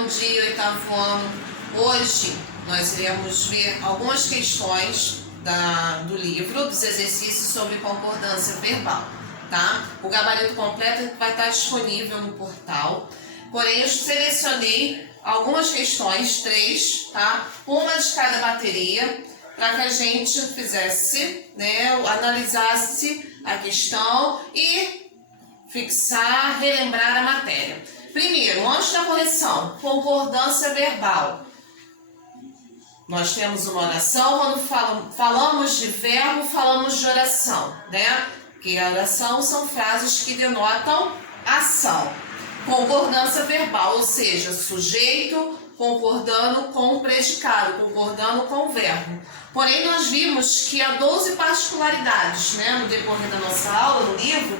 Bom dia, oitavo ano. Hoje nós iremos ver algumas questões do livro, dos exercícios sobre concordância verbal, tá? O gabarito completo vai estar disponível no portal, porém eu selecionei algumas questões, 3, tá? Uma de cada bateria, para que a gente fizesse, analisasse a questão e fixar, relembrar a matéria. Primeiro, antes da correção, concordância verbal. Nós temos uma oração, quando falamos de verbo, falamos de oração, né? Porque a oração são frases que denotam ação. Concordância verbal, ou seja, sujeito concordando com o predicado, concordando com o verbo. Porém, nós vimos que há 12 particularidades, né? No decorrer da nossa aula, no livro,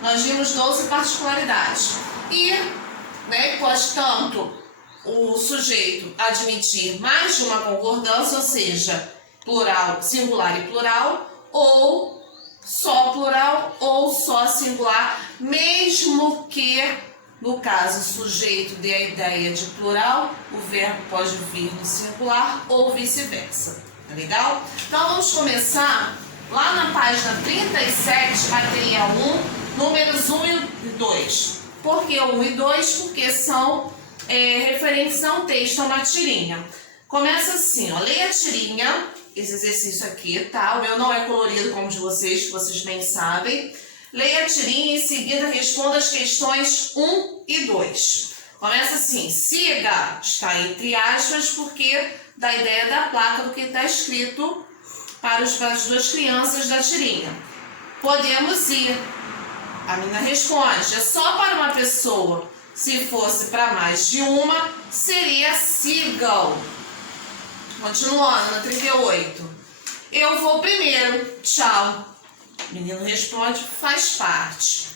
nós vimos 12 particularidades. E, pode tanto o sujeito admitir mais de uma concordância, ou seja, plural, singular e plural, ou só plural ou só singular, mesmo que, no caso, o sujeito dê a ideia de plural, o verbo pode vir no singular ou vice-versa. Tá legal? Então vamos começar lá na página 37, bateria 1, números 1 e 2. Por que 1 e 2? Porque são referentes a um texto, a uma tirinha. Começa assim, ó, leia a tirinha, esse exercício aqui, tá? O meu não é colorido como o de vocês, que vocês bem sabem. Leia a tirinha e em seguida responda as questões 1 e 2. Começa assim, siga, está entre aspas, porque dá a ideia da placa do que está escrito para as duas crianças da tirinha. Podemos ir. A menina responde, é só para uma pessoa. Se fosse para mais de uma, seria sigam. Continuando, na 38. Eu vou primeiro, tchau. O menino responde, faz parte.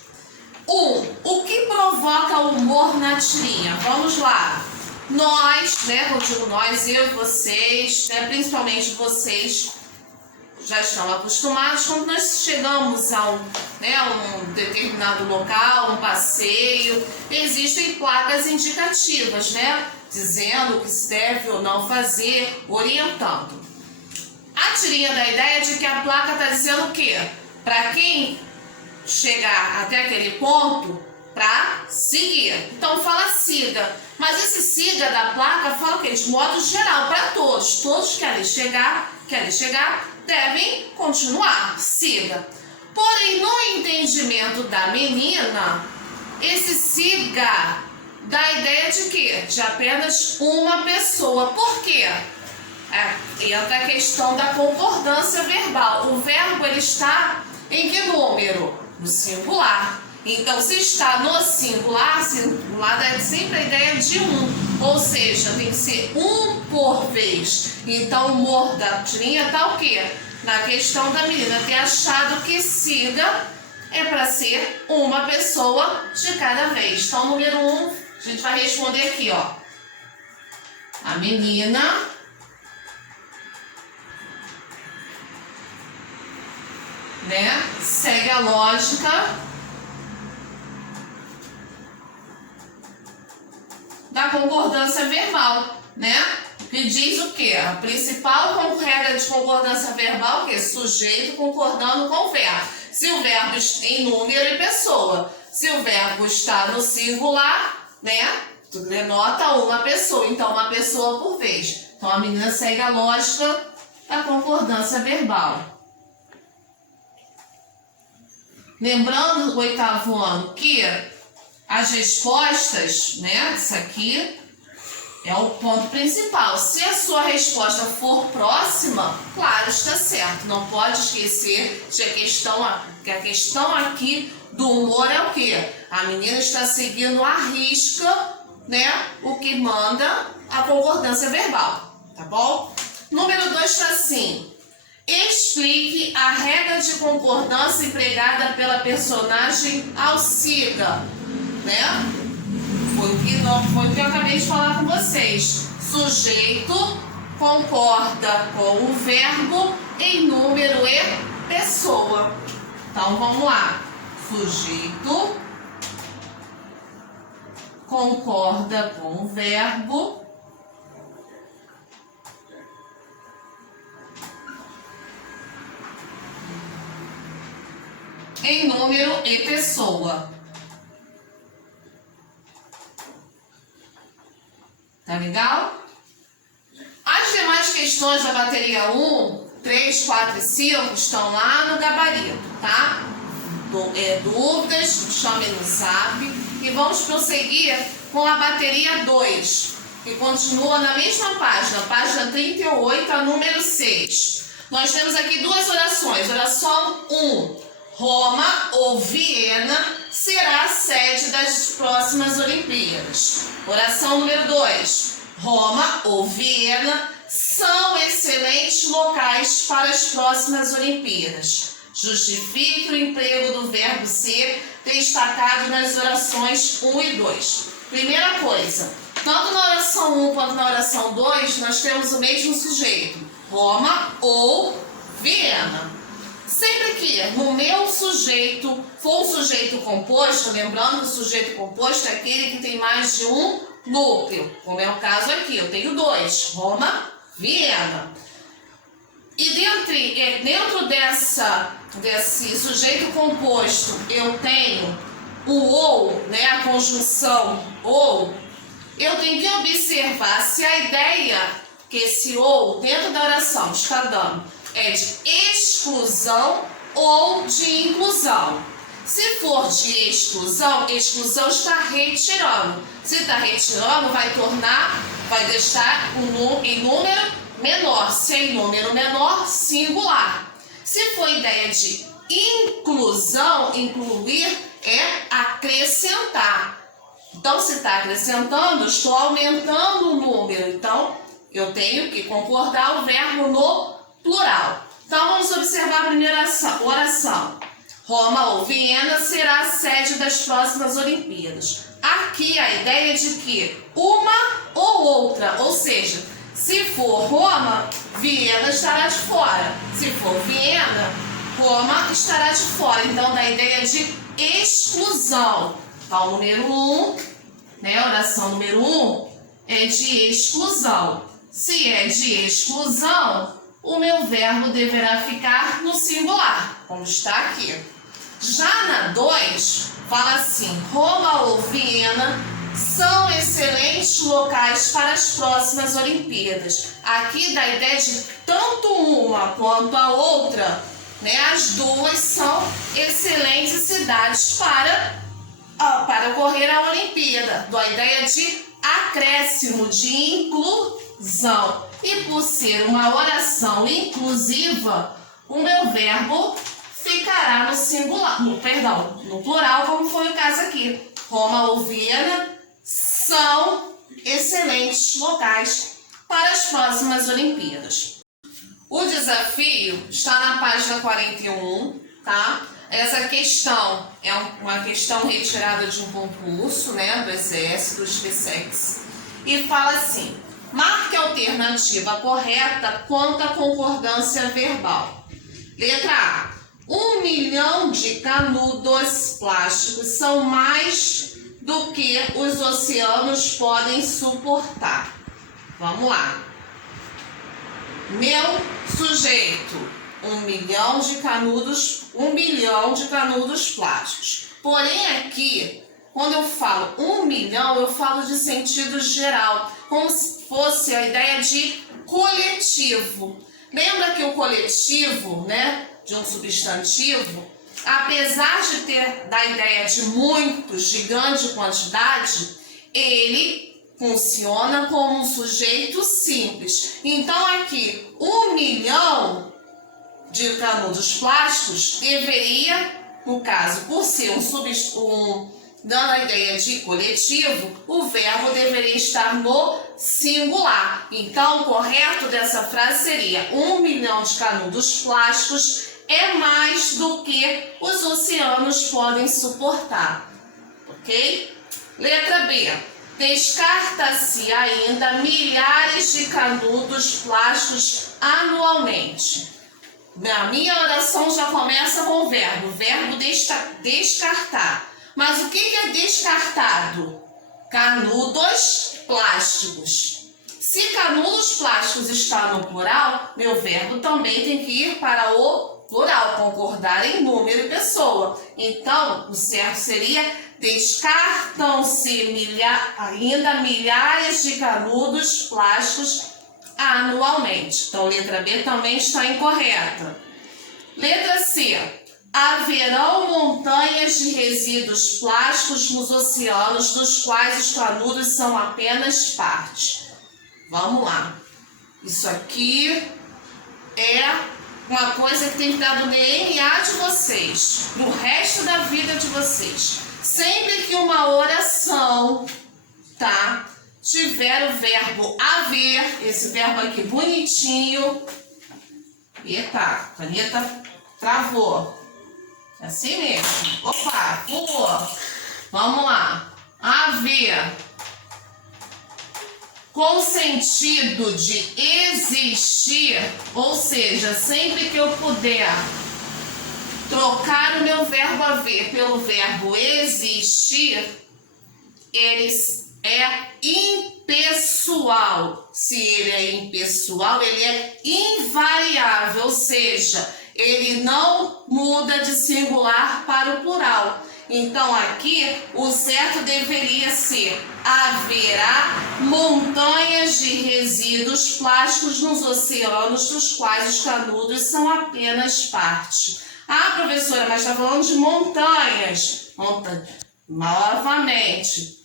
1. O que provoca o humor na tirinha? Vamos lá. Nós, quando eu digo nós, eu e vocês, principalmente vocês, já estão acostumados, quando nós chegamos a um determinado local, um passeio, existem placas indicativas, dizendo o que se deve ou não fazer, orientando. A tirinha dá a ideia de que a placa está dizendo o quê? Para quem chegar até aquele ponto, para seguir. Então fala siga, mas esse siga da placa fala o quê? De modo geral, para todos. Todos que querem chegar, devem continuar, siga. Porém, no entendimento da menina, esse siga dá a ideia de quê? De apenas uma pessoa. Por quê? Entra a questão da concordância verbal. O verbo ele está em que número? No singular. Então, se está no singular dá sempre a ideia de um. Ou seja, tem que ser um por vez. Então, o humor da tirinha está o quê? Na questão da menina ter achado que siga é para ser uma pessoa de cada vez. Então, número 1, a gente vai responder aqui, ó. A menina segue a lógica da concordância verbal, que diz o quê? A principal regra de concordância verbal é o quê? Sujeito concordando com o verbo. Se o verbo está em número e pessoa. Se o verbo está no singular, denota uma pessoa. Então, uma pessoa por vez. Então, a menina segue a lógica da concordância verbal. Lembrando do oitavo ano que as respostas, isso aqui é o ponto principal. Se a sua resposta for próxima, claro, está certo. Não pode esquecer de que a questão aqui do humor é o quê? A menina está seguindo à risca, o que manda a concordância verbal, tá bom? Número 2 está assim. Explique a regra de concordância empregada pela personagem Alcida, Foi o que eu acabei de falar com vocês. Sujeito concorda com o verbo em número e pessoa. Então, vamos lá. Sujeito concorda com o verbo em número e pessoa. Tá legal? As demais questões da bateria 1, 3, 4 e 5 estão lá no gabarito, tá? Dúvidas, me chame no zap. E vamos prosseguir com a bateria 2, que continua na mesma página 38, a número 6. Nós temos aqui duas orações. Oração 1. Roma ou Viena será a sede das próximas Olimpíadas. Oração número 2. Roma ou Viena são excelentes locais para as próximas Olimpíadas. Justifique o emprego do verbo ser destacado nas orações 1 e 2. Primeira coisa, tanto na oração 1 quanto na oração 2, nós temos o mesmo sujeito, Roma ou Viena. Sempre que no meu sujeito for um sujeito composto, lembrando que o sujeito composto é aquele que tem mais de um núcleo, como é o caso aqui, eu tenho 2, Roma, Viena. E dentro desse sujeito composto, eu tenho o ou, né, a conjunção ou. Eu tenho que observar se a ideia que esse ou dentro da oração está dando é de exclusão ou de inclusão. Se for de exclusão, exclusão está retirando. Se está retirando, vai deixar em número menor. Se é em número menor, singular. Se for ideia de inclusão, incluir é acrescentar. Então, se está acrescentando, estou aumentando o número. Então, eu tenho que concordar o verbo no plural. Então, vamos observar a primeira oração. Roma ou Viena será a sede das próximas Olimpíadas. Aqui a ideia de que uma ou outra, ou seja, se for Roma, Viena estará de fora. Se for Viena, Roma estará de fora. Então, da ideia de exclusão. Então, número 1, né, oração número 1 é de exclusão. Se é de exclusão, o meu verbo deverá ficar no singular, como está aqui. Já na 2, fala assim, Roma ou Viena são excelentes locais para as próximas Olimpíadas. Aqui dá a ideia de tanto uma quanto a outra, né, as duas são excelentes cidades para ocorrer a Olimpíada. Dá a ideia de acréscimo, de inclusão. E por ser uma oração inclusiva, o meu verbo ficará no singular, no plural, como foi o caso aqui. Roma ou Viena são excelentes locais para as próximas Olimpíadas. O desafio está na página 41, tá? Essa questão é uma questão retirada de um concurso, né, do Exército, do SpaceX, e fala assim, marque a alternativa correta quanto à concordância verbal. Letra A. 1 milhão de canudos plásticos são mais do que os oceanos podem suportar. Vamos lá. Meu sujeito, 1 milhão de canudos plásticos. Porém aqui, quando eu falo 1 milhão, eu falo de sentido geral, como se fosse a ideia de coletivo. Lembra que o coletivo, né, de um substantivo, apesar de ter da ideia de muitos, de grande quantidade, ele funciona como um sujeito simples. Então aqui, 1 milhão de canudos plásticos deveria, no caso, por ser dando a ideia de coletivo, o verbo deveria estar no singular. Então, o correto dessa frase seria 1 milhão de canudos plásticos é mais do que os oceanos podem suportar. Ok? Letra B. Descarta-se ainda milhares de canudos plásticos anualmente. A minha oração já começa com o verbo descartar. Mas o que é descartado? canudos plásticos. Se canudos plásticos está no plural, meu verbo também tem que ir para o plural, concordar em número e pessoa. Então, o certo seria: descartam-se ainda milhares de canudos plásticos anualmente. Então, letra B também está incorreta. Letra C. Haverão montanhas de resíduos plásticos nos oceanos, dos quais os canudos são apenas parte. Vamos lá. Isso aqui é uma coisa que tem que estar no DNA de vocês, no resto da vida de vocês. Sempre que uma oração, tá, tiver o verbo haver, esse verbo aqui bonitinho. Eita, caneta travou. É assim mesmo. Opa, pulou. Vamos lá. Haver. Com sentido de existir, ou seja, sempre que eu puder trocar o meu verbo haver pelo verbo existir, ele é impessoal. Se ele é impessoal, ele é invariável, ou seja, ele não muda de singular para o plural. Então, aqui, o certo deveria ser: haverá montanhas de resíduos plásticos nos oceanos, dos quais os canudos são apenas parte. Ah, professora, mas está falando de montanhas. Novamente,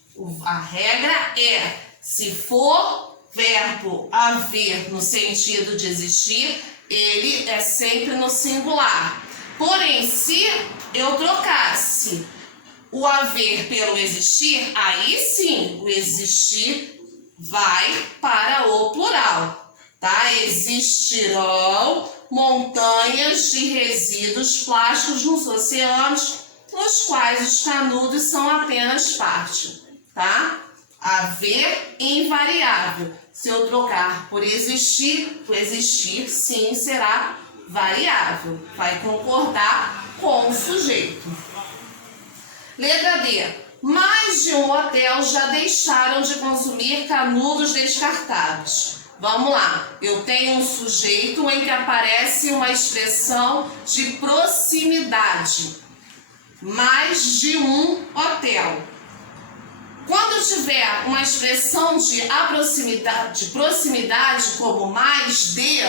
a regra é: se for verbo haver no sentido de existir, ele é sempre no singular. Porém, se eu trocasse o haver pelo existir, aí sim o existir vai para o plural, tá? Existirão montanhas de resíduos plásticos nos oceanos, nos quais os canudos são apenas parte, tá? Haver invariável. Se eu trocar por existir, o existir sim será variável, vai concordar com o sujeito. Letra D. Mais de um hotel já deixaram de consumir canudos descartáveis. Vamos lá. Eu tenho um sujeito em que aparece uma expressão de proximidade. Mais de um hotel. Quando tiver uma expressão de proximidade como mais de,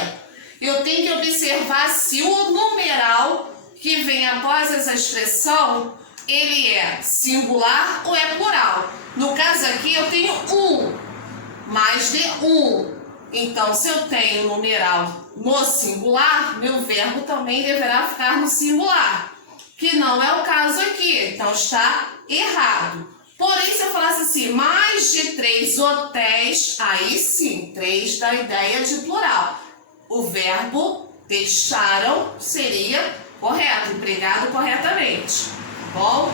eu tenho que observar se o numeral que vem após essa expressão, ele é singular ou é plural. No caso aqui, eu tenho um, mais de um. Então, se eu tenho o numeral no singular, meu verbo também deverá ficar no singular, que não é o caso aqui, então está errado. Porém, se eu falasse assim, mais de 3 hotéis, aí sim, 3 dá ideia de plural. O verbo deixaram seria correto, empregado corretamente, tá bom?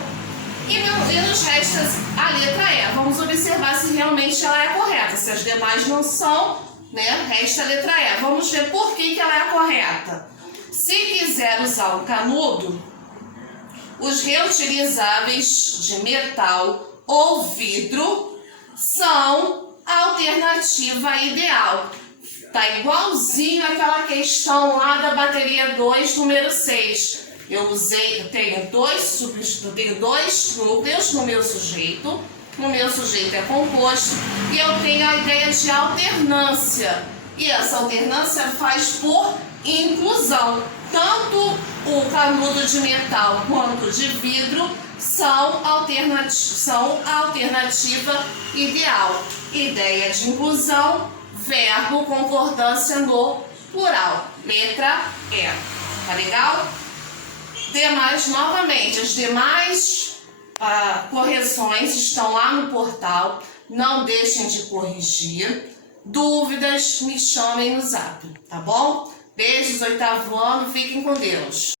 E nos resta a letra E. Vamos observar se realmente ela é correta. Se as demais não são, né, resta a letra E. Vamos ver por que ela é correta. Se quiser usar um canudo, os reutilizáveis de metal ou vidro são a alternativa ideal. Tá igualzinho aquela questão lá da bateria 2, número 6. Eu tenho dois núcleos no meu sujeito. O meu sujeito é composto e eu tenho a ideia de alternância. E essa alternância faz por inclusão. Tanto o canudo de metal quanto de vidro são a alternativa ideal. Ideia de inclusão, verbo, concordância no plural. Letra E. Tá legal? Demais, novamente, as demais correções estão lá no portal. Não deixem de corrigir. Dúvidas, me chamem no zap, tá bom? Beijos, 8º ano, fiquem com Deus.